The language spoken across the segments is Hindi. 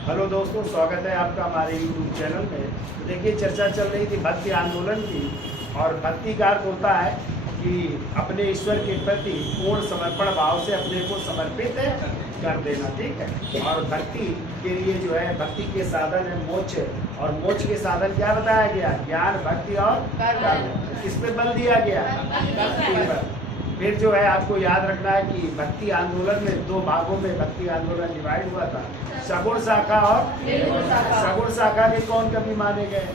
हेलो दोस्तों, स्वागत है आपका हमारे YouTube चैनल में। तो देखिए, चर्चा चल रही थी भक्ति आंदोलन की। और भक्ति का अर्थ होता है कि अपने ईश्वर के प्रति पूर्ण समर्पण भाव से अपने को समर्पित कर देना, ठीक है। और भक्ति के लिए जो है, भक्ति के साधन है मोक्ष। और मोक्ष के साधन क्या बताया गया? ज्ञान, भक्ति और कर्म। किस पे बल दिया गया? भक्ति पर। फिर जो है, आपको याद रखना है कि भक्ति आंदोलन में दो भागों में भक्ति आंदोलन डिवाइड हुआ था, सगुण शाखा और सगुण शाखा के कौन कवि माने गए?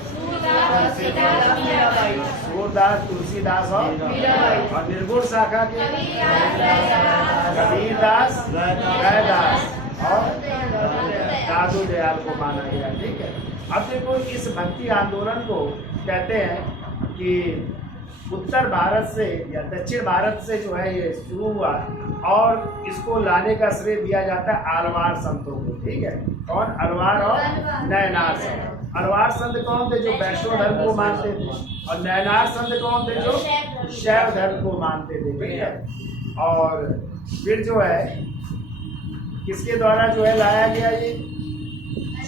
सूरदास, तुलसीदास और निर्गुण शाखा के कबीरदास, रैदास और दादू दयाल को माना गया, ठीक है। अब देखो, इस भक्ति आंदोलन को कहते हैं कि उत्तर भारत से या दक्षिण भारत से जो है ये शुरू हुआ, और इसको लाने का श्रेय दिया जाता है अलवार संतों को, ठीक है। कौन? अलवार और नयनार संत। अलवार संत कौन थे? जो वैष्णव धर्म को मानते थे। और नयनार संत कौन थे? जो शैव धर्म को मानते थे, ठीक है। और फिर जो है, किसके द्वारा जो है लाया गया ये?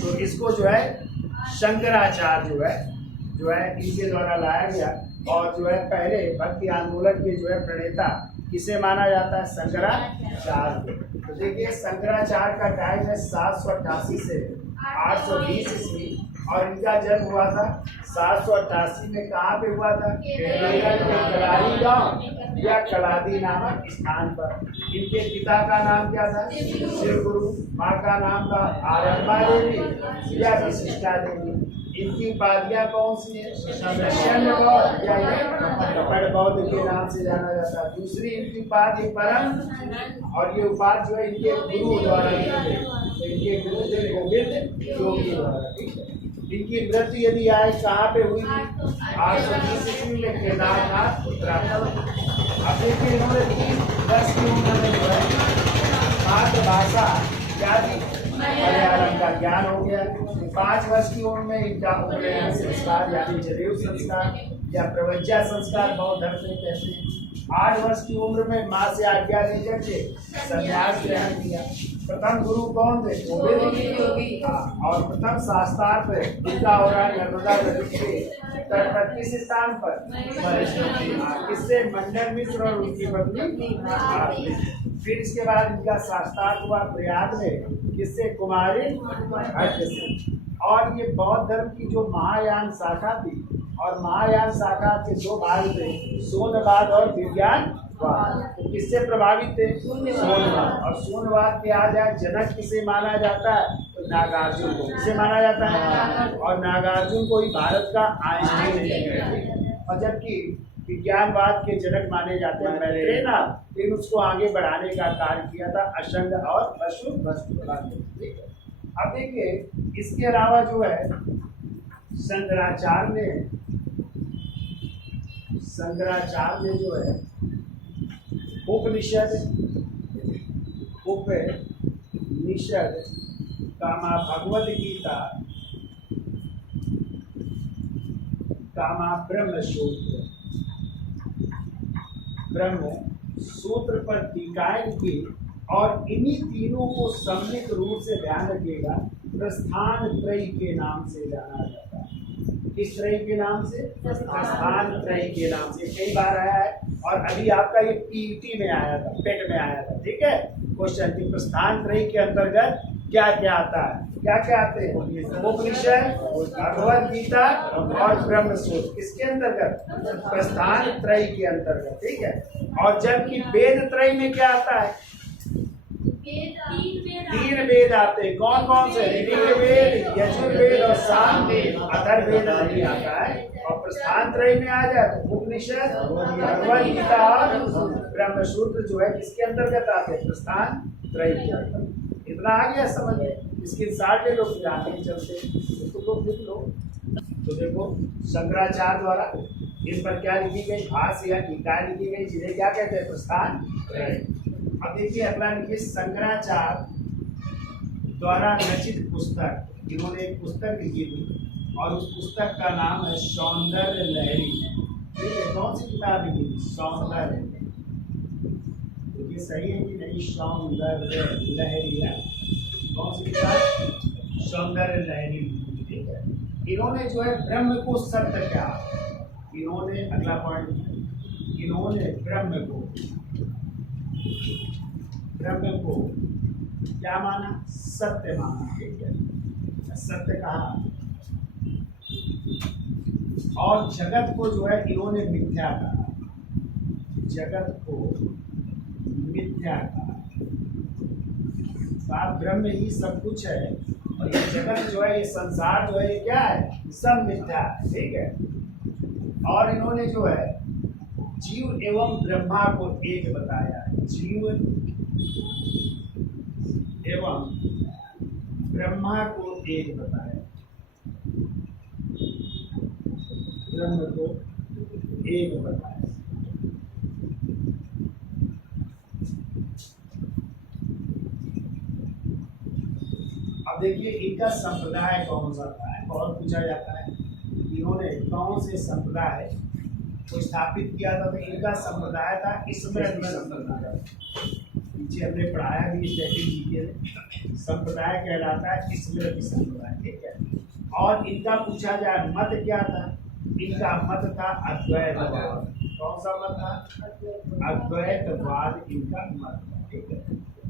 तो इसको जो है शंकराचार्य जो है इनके द्वारा लाया गया। और जो है, पहले भक्ति आंदोलन के जो है प्रणेता किसे माना जाता है? शंकराचार्य। तो देखिए, शंकराचार्य का टाइम है 788 से 820 ईस्वी। और इनका जन्म हुआ था 788 में। कहाँ पे हुआ था? केरल के कलादी गांव या कलादी नामक स्थान पर। इनके पिता का नाम क्या था? शिव गुरु। माँ का नाम था आरंभा देवी या विशिष्टा देवी। इनकी उपाधियां कौन सी है? शैन्य बौद्ध या कपड़ बौद्ध के नाम से जाना जाता है। दूसरी इनकी उपाधि परम, और ये उपाधि जो है इनके गुरु द्वारा दी गई। तो इनके गुरु थे गोविंद योगी द्वारा, ठीक है। इनकी मृत्यु यदि आए कहाँ पे हुई थी? 820 ईस्वी में केदारनाथ, उत्तराखंड। अब देखिए, इन्होंने 3 वर्ष की उम्र में जो है मातृभाषा क्या थी? मलयालम का ज्ञान हो गया। 5 वर्ष की उम्र में इनका उपनयन संस्कार यानी जनेऊ संस्कार या प्रवज्जा संस्कार बौद्ध धर्म में कहते हैं। 8 वर्ष की उम्र में माँ से आज्ञा लेकर के संन्यास ग्रहण किया। प्रथम गुरु कौन थे? गोविंद योगी। और प्रथम शास्त्रार्थ गीता और नर्मदा नदी के तट पर किस स्थान पर? किससे? मंडन मिश्र और उनकी पत्नी। फिर इसके बाद इनका शास्त्रार्थ हुआ प्रयाग में, किससे? कुमारी भट्ट से। और ये बौद्ध धर्म की जो महायान शाखा थी, और महायान शाखा के 2 भाग थे, शून्यवाद और विज्ञानवाद। तो किससे प्रभावित थे? शून्यवाद। और शून्यवाद के आ जाए, जनक किसे माना जाता है? तो नागार्जुन को। किसे माना जाता है? और नागार्जुन को ही भारत का आइंस्टीन है। और जबकि विज्ञानवाद के जनक माने जाते हैं मैत्रेय, फिर उसको आगे बढ़ाने का कार्य किया था अशंग और वसुदेव। अब देखिए, इसके अलावा जो है शंकराचार्य ने जो है उपनिषद कामा भगवद गीता, कामा ब्रह्म सूत्र पर टीकाएं की। और इन्हीं तीनों को सम्मिलित रूप से ध्यान रखिएगा, प्रस्थान त्रयी के नाम से जाना जाता है। किस त्रयी के नाम से? प्रस्थान त्रयी के नाम से। कई बार आया है, और अभी आपका ये पीटी में आया था, पेट में आया था, ठीक है। क्वेश्चन की प्रस्थान त्रयी के अंतर्गत क्या क्या आता है? क्या क्या आते हैं? उपनिषद, भगवद गीता और ब्रह्म सूत्र। किसके अंतर्गत? प्रस्थान त्रयी के अंतर्गत, ठीक है। और जबकि वेद त्रयी में क्या आता है? 3 वेद आते हैं। कौन कौन से? ऋग्वेद, यजुर्वेद और सामवेद। अथर्ववेद नहीं आता है। और प्रस्थान त्रयी में आ जाए तो उपनिषद, भगवद गीता और ब्रह्म सूत्र जो है किसके अंतर्गत आते हैं? प्रस्थान त्रयी के अंतर्गत। इतना आ गया समझ में? इसके 60 लोग जाने के चलते इसको लोग लिख लो। तो देखो, शंकराचार्य द्वारा इस पर क्या लिखी गई? भाष्य या टीका लिखी गई, जिन्हें क्या कहते हैं? प्रस्थान त्रयी। अब देखिए, अगला लिखिए, शंकराचार्य द्वारा रचित पुस्तक। इन्होंने एक पुस्तक लिखी थी, और उस पुस्तक का नाम है सौंदर्य लहरी, ठीक है। कौन सी किताब लिखी? सौंदर्य। ये सही है कि नहीं? सौंदर्य लहरी है। कौन सी किताब? सौंदर्य लहरी, ठीक है। इन्होंने जो है ब्रह्म को सत्य क्या, इन्होंने अगला पॉइंट, इन्होंने ब्रह्म को क्या माना, सत्य माना, ठीक है, सत्य कहा। और जगत को जो है इन्होंने मिथ्या कहा, जगत को मिथ्या कहा। साथ ब्रह्म ही सब कुछ है और ये जगत जो है, ये संसार जो है, ये क्या है, सब मिथ्या है, ठीक है। और इन्होंने जो है जीव एवं ब्रह्मा को एक बताया, जीव एवं ब्रह्मा को एक बताया, ब्रह्म को एक बताया। अब देखिए इनका संप्रदाय कौन सा था, बहुत पूछा जाता है, इन्होंने कौन से संप्रदाय को स्थापित किया था। तो इनका संप्रदाय था स्मृति संप्रदाय, पीछे हमने पढ़ाया भी स्टैटिक जीके में, संप्रदाय कहलाता है स्मृति संप्रदाय, ठीक है। और इनका पूछा जाए मत क्या था, इनका मत था अद्वैतवाद। कौन सा मत था, अद्वैतवाद इनका मत था, ठीक है।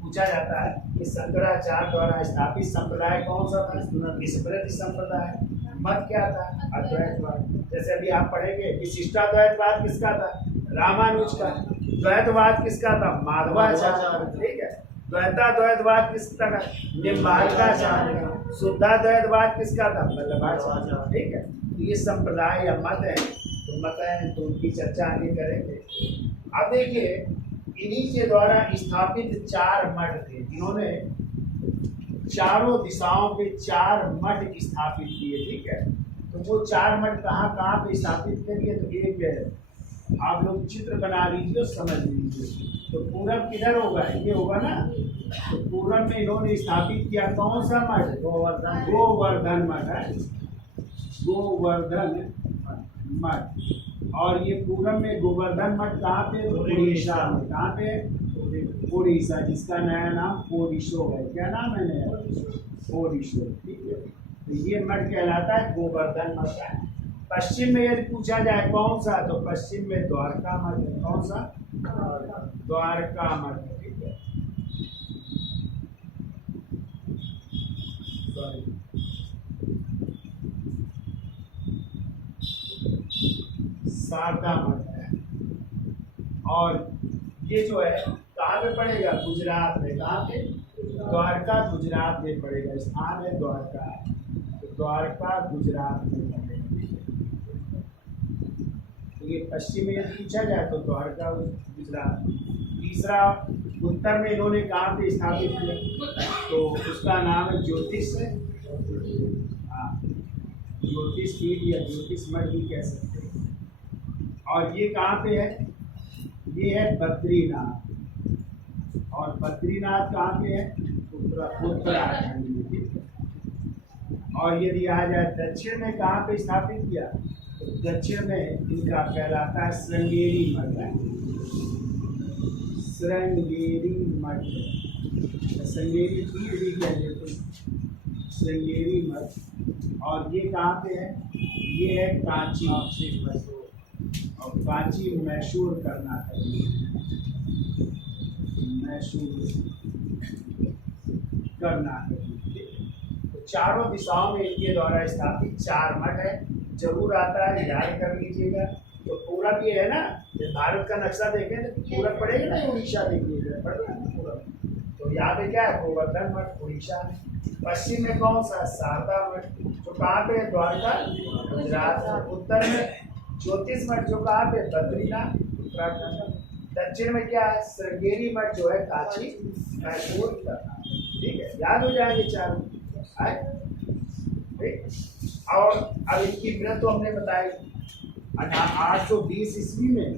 पूछा जाता है कि शंकराचार्य द्वारा स्थापित संप्रदाय कौन सा था, स्मृति संप्रदाय। मत क्या था, अद्वैतवाद। जैसे अभी आप पढ़ेंगे विशिष्टाद्वैतवाद किसका था, रामानुज का। द्वैतवाद किसका था, माधवाचार्य, ठीक है। द्वैताद्वैतवाद किसका था, निम्बार्काचार्य का। शुद्धाद्वैतवाद किसका था, वल्लभाचार्य, ठीक है। तो ये संप्रदाय या मत है, तो मत है तो उनकी चर्चा आगे करेंगे। अब देखिए इन्हीं के द्वारा स्थापित 4 मठ थे, इन्होंने चारों दिशाओं पे 4 मठ स्थापित किए, ठीक है। तो वो 4 मठ कहाँ कहाँ पे स्थापित करिए, तो एक है, आप लोग चित्र बना लीजिए, समझ लीजिए। तो पूरब किधर होगा, ये होगा ना। तो पूरब में इन्होंने स्थापित किया कौन सा मठ, गोवर्धन मठ है, गोवर्धन मठ। और ये पूरब में गोवर्धन मठ कहाँ पे, उड़ीसा में। कहाँ पे, उड़ीसा, जिसका नया नाम ओडिशो है। क्या नाम है नया, ओडिशो, ठीक है। तो ये मठ कहलाता है गोवर्धन मठ है। पश्चिम में यदि पूछा जाए कौन सा, तो पश्चिम में द्वारका मठ है। कौन सा, द्वारका मठ, ठीक है। शारदा मठ है। और ये जो है कहाँ पे पड़ेगा, गुजरात में। कहाँ पे, द्वारका गुजरात में पड़ेगा, स्थान है द्वारका, तो द्वारका गुजरात में पड़ेगा। तो ये पश्चिम में पूछा जाए तो द्वारका गुजरात। तीसरा उत्तर में इन्होंने कहाँ पे स्थापित किया, तो उसका नाम है ज्योतिष, ज्योतिष पीठ या ज्योतिष मठ भी कह सकते हैं। और ये कहाँ पे है, ये है बद्रीनाथ। और बद्रीनाथ कहाँ पे है, उत्तराखंड में। और यदि आ जाए दक्षिण में कहाँ पे स्थापित किया, तो दक्षिण में इनका कहलाता है श्रृंगेरी मठ है, श्रृंगेरी मठ, श्रृंगेरी पीठ भी कहते हैं, श्रृंगेरी मठ। और ये कहाँ पे है, ये है कांची, और कांची मैसूर कर्नाटक, मैसूर कर्नाटक। तो चारों दिशाओं में इनके द्वारा स्थापित 4 मठ है। जरूर आता है, याद कर लीजिएगा। तो पूरब ये है ना, जब भारत का नक्शा देखें तो पूरब पड़ेगा ना, उड़ीसा देखिएगा, पड़ेगा ना पूरब। तो यहाँ पे क्या है, गोवर्धन मठ उड़ीसा में। पश्चिम में कौन सा, शारदा मठ, जो कहाँ पे है, द्वारका गुजरात। उत्तर में ज्योतिष मठ, जो कहाँ पे, बद्रीनाथ उत्तराखंड। दक्षिण में क्या है, श्रृंगेरी मठ, जो है काशी मैसूर कर्नाटक, ठीक है। याद हो जाएंगे चारों, ठीक। और अब इनकी मृत्यु हमने बताई 820 ईस्वी में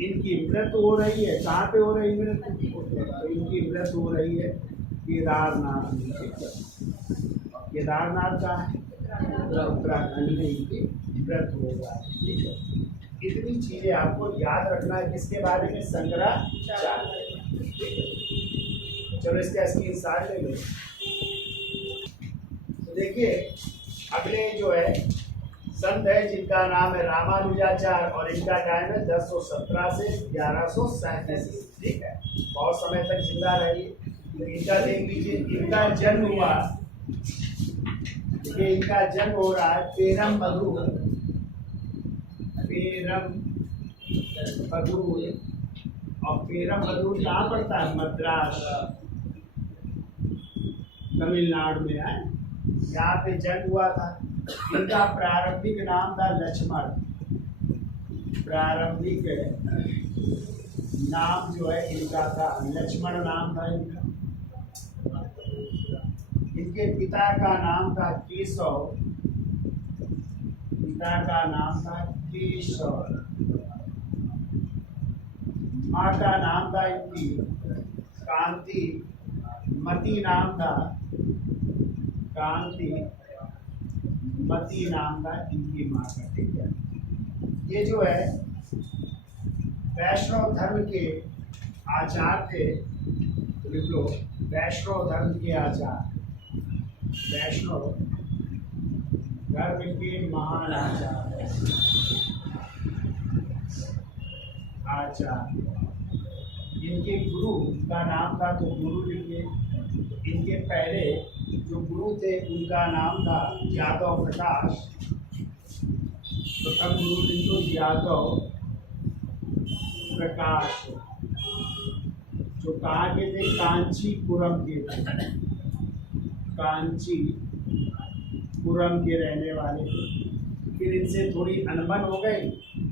इनकी मृत्यु हो रही है। कहाँ पे हो रही है मृत्यु, तो इनकी मृत्यु हो रही है केदारनाथ में, ठीक है। केदारनाथ का है उत्तराखंड में इनकी मृत्यु हो रहा है, ठीक है। इतनी चीजें आपको याद रखना है किसके बारे में, शंकराचार्य, ठीक है। चलो इसका स्क्रीनशॉट ले लो। देखिए अगले जो है संत है जिनका नाम है रामानुजाचार्य और इनका टाइम है 1017 से 1137। ठीक है, बहुत समय तक जिंदा रही। इनका देख लीजिए, इनका जन्म हुआ, ये इनका जन्म हो रहा है पेरम्बदूर और पेरम्बदूर कहाँ पड़ता है? मद्रास, तमिलनाडु में है। यहाँ पे जन्म हुआ था। इनका प्रारंभिक नाम था लक्ष्मण। प्रारंभिक नाम जो है इनका था लक्ष्मण, नाम था इनका। इनके पिता का नाम था केशव, पिता का नाम था केशव। माँ का नाम था इनकी कांति मती, नाम था कांति मती, नाम था इनकी माँ का। ठीक है, ये जो है वैष्णव धर्म के आचार्य थे। लिख लो, वैष्णव धर्म के आचार्य, वैष्णव धर्म के महान आचार्य। इनके गुरु का नाम था, तो गुरु लिखिए। इनके पहले जो गुरु थे उनका नाम था यादव प्रकाश। प्रथम गुरु लिखो यादव प्रकाश, जो कहाँ के थे? कांचीपुरम के थे, कांचीपुरम के रहने वाले थे। फिर इनसे थोड़ी अनबन हो गई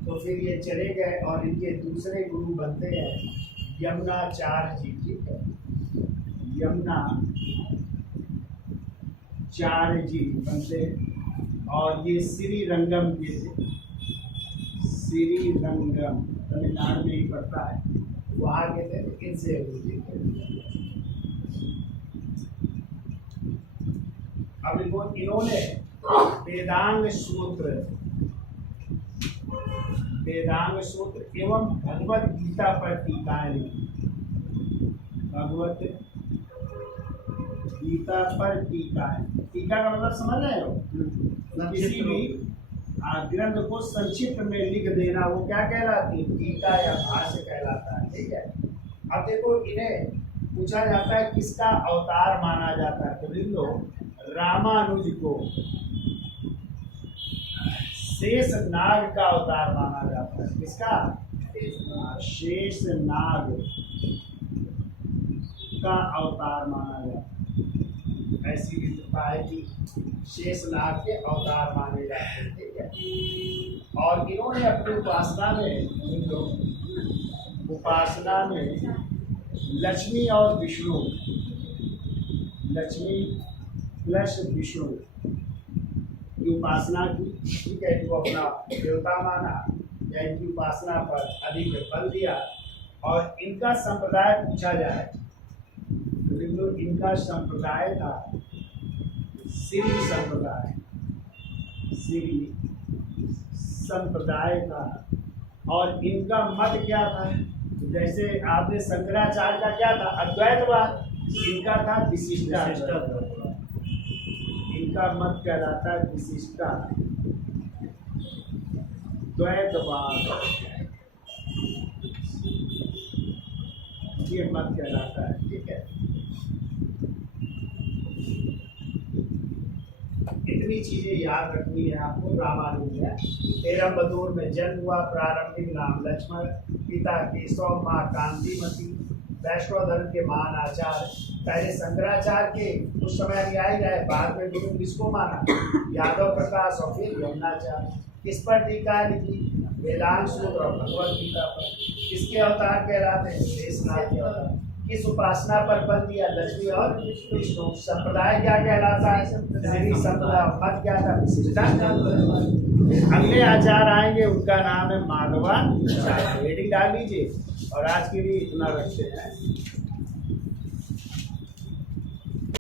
तो फिर ये चले गए और इनके दूसरे गुरु बनते हैं यमुनाचार्य जी। ठीक है, यमुनाचार्य जी बनते और ये श्रीरंगम के थे। श्रीरंगम तमिलनाडु में ही पड़ता है, वहाँ के थे। इनसे अब इन्होंने वेदांग सूत्र एवं भगवत गीता पर टीकाएं लिखी। भगवत गीता पर टीकाएं, टीका का मतलब समझ रहे हो? किसी भी ग्रंथ को संक्षिप्त में लिख देना, वो क्या कहलाती है? टीका या भाष्य कहलाता है। ठीक है, अब देखो इन्हें पूछा जाता है किसका अवतार माना जाता है, तो लिख लो रामानुज को शेष नाग का अवतार माना जाता है। किसका? शेष नाग का अवतार माना जाता है। ऐसी विद्वता है कि शेष नाग के अवतार माने जाते हैं। ठीक है, और इन्होंने अपनी उपासना में लक्ष्मी और विष्णु, लक्ष्मी प्लस विष्णु की उपासना की। ठीक है, इनको अपना देवता माना या इनकी उपासना पर अधिक बल दिया। और इनका संप्रदाय पूछा जाए तो इनका संप्रदाय था श्री संप्रदाय, श्री संप्रदाय था। और इनका मत क्या था? जैसे आपने शंकराचार्य का क्या था? अद्वैतवाद। इनका था विशिष्टाद्वैत। इनका मत कहलाता है विशिष्टा द्वैतवाद, ये मत कहलाता है। ठीक है, इतनी चीजें याद रखनी है आपको। रामानुज है, पेरम्बदूर में जन्म हुआ, प्रारंभिक नाम लक्ष्मण, पिता केशव, माँ कांतिमती, वैष्णव धर्म के महान आचार्य। पहले शंकराचार्य के उस समय अनुयायी रहे, बाद में गुरु किसको माना? यादव प्रकाश और फिर यमुनाचार्य। किस पर टीका लिखी? वेदांत सूत्र और भगवत गीता पर। किसके अवतार कहलाते हैं? शेषनाग के अवतार। किस उपासना पर बल दिया? लक्ष्मी और विष्णु। संप्रदाय क्या कहलाता है? श्री संप्रदाय। मत क्या था? अगले आचार्य आएंगे, उनका नाम है माधवाचार्य। हेडिंग डाल लीजिए। और आज के लिए इतना रखते हैं।